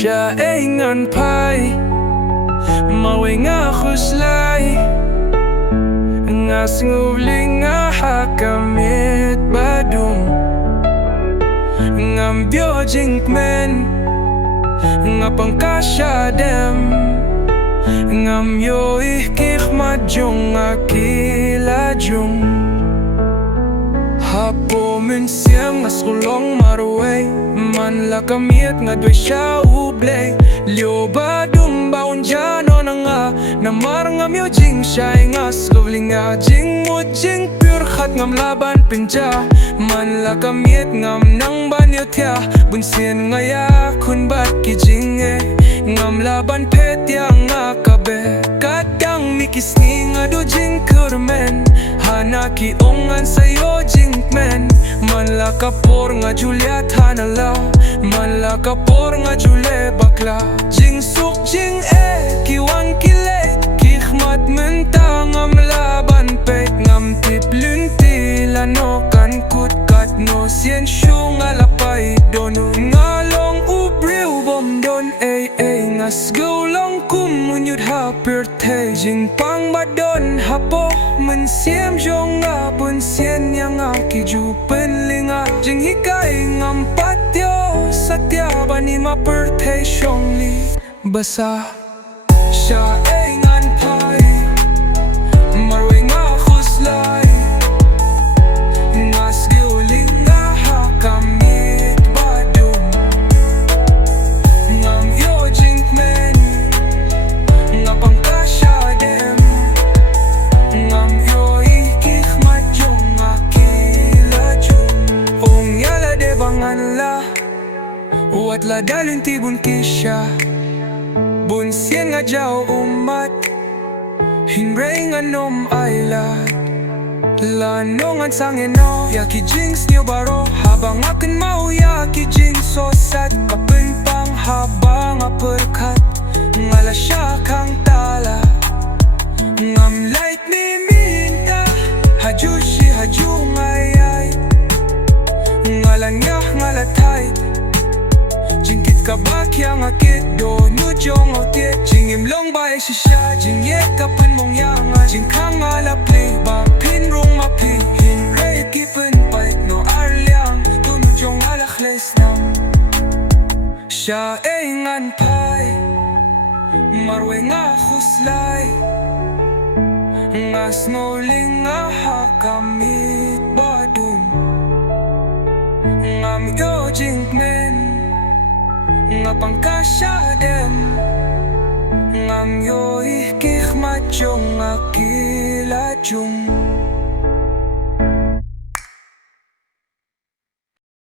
Shaei ngan phai mawe nga khuslai nga singubling nga hakamit badum ngam bio jinkmen nga pangkasya dem ngam yo ihkik majung akilajung hapo min siyam nga skulong maruay man la kamiet nga dwe siya ublay liyo badum baon dyan o na nga namar ngam yo jing Shaei nga skubling nga jing mo jing pure khat ngam laban pinja man la kamiet ngam nang banyo tia bunsin nga ya kun bat ki jing ngam laban pet yang nga kabe kadang mikisni nga do jing kurmen hanaki ongan sayo jing men man la kapor nga Juliet hanala man la kapor nga Jule bakla jing suk jing kiwan kile kikhmat menta ngam laban pet ngam tip lunti lano kan kut kat no sien shu nga lapay donu ngalong ubriw bom don ngas gulong kumunyut hapir te jing pang badon hapo men siem jong nga bun sien yang aki ju penlinga jing hikay ngam patyo satya bani ma per te shong li basa Shaei ngan phai marwe nga khuslai ngas giuling nga hakamit badum ngam yo jinkmen nga pangkasya dem ngam yo ikik majong akilajung ong yala de bangan la wat la dalin tibun kisya bunsien nga jaw umat hinray nga nom aylat lanongan sangeno yaki jings nyo baro habang akin mau yaki jings sosat kapinpang habang apurkat ngala siya kang tala ngam light ni minta haju si haju ngayay ngalang yak ngalatay jingkit kabak yang akit do nujong otit jingim long bay shisha jingyet kapin mong yanga jingkang alapli ba pinrong mapi hinray kipin paik no arliang tunujong alakles nam Shaei ngan phai marwe nga khuslai ngas nguling nga hakamit badum ngam yo jinkmen nga pangkasya dem ngam yo ihkik majong akilajung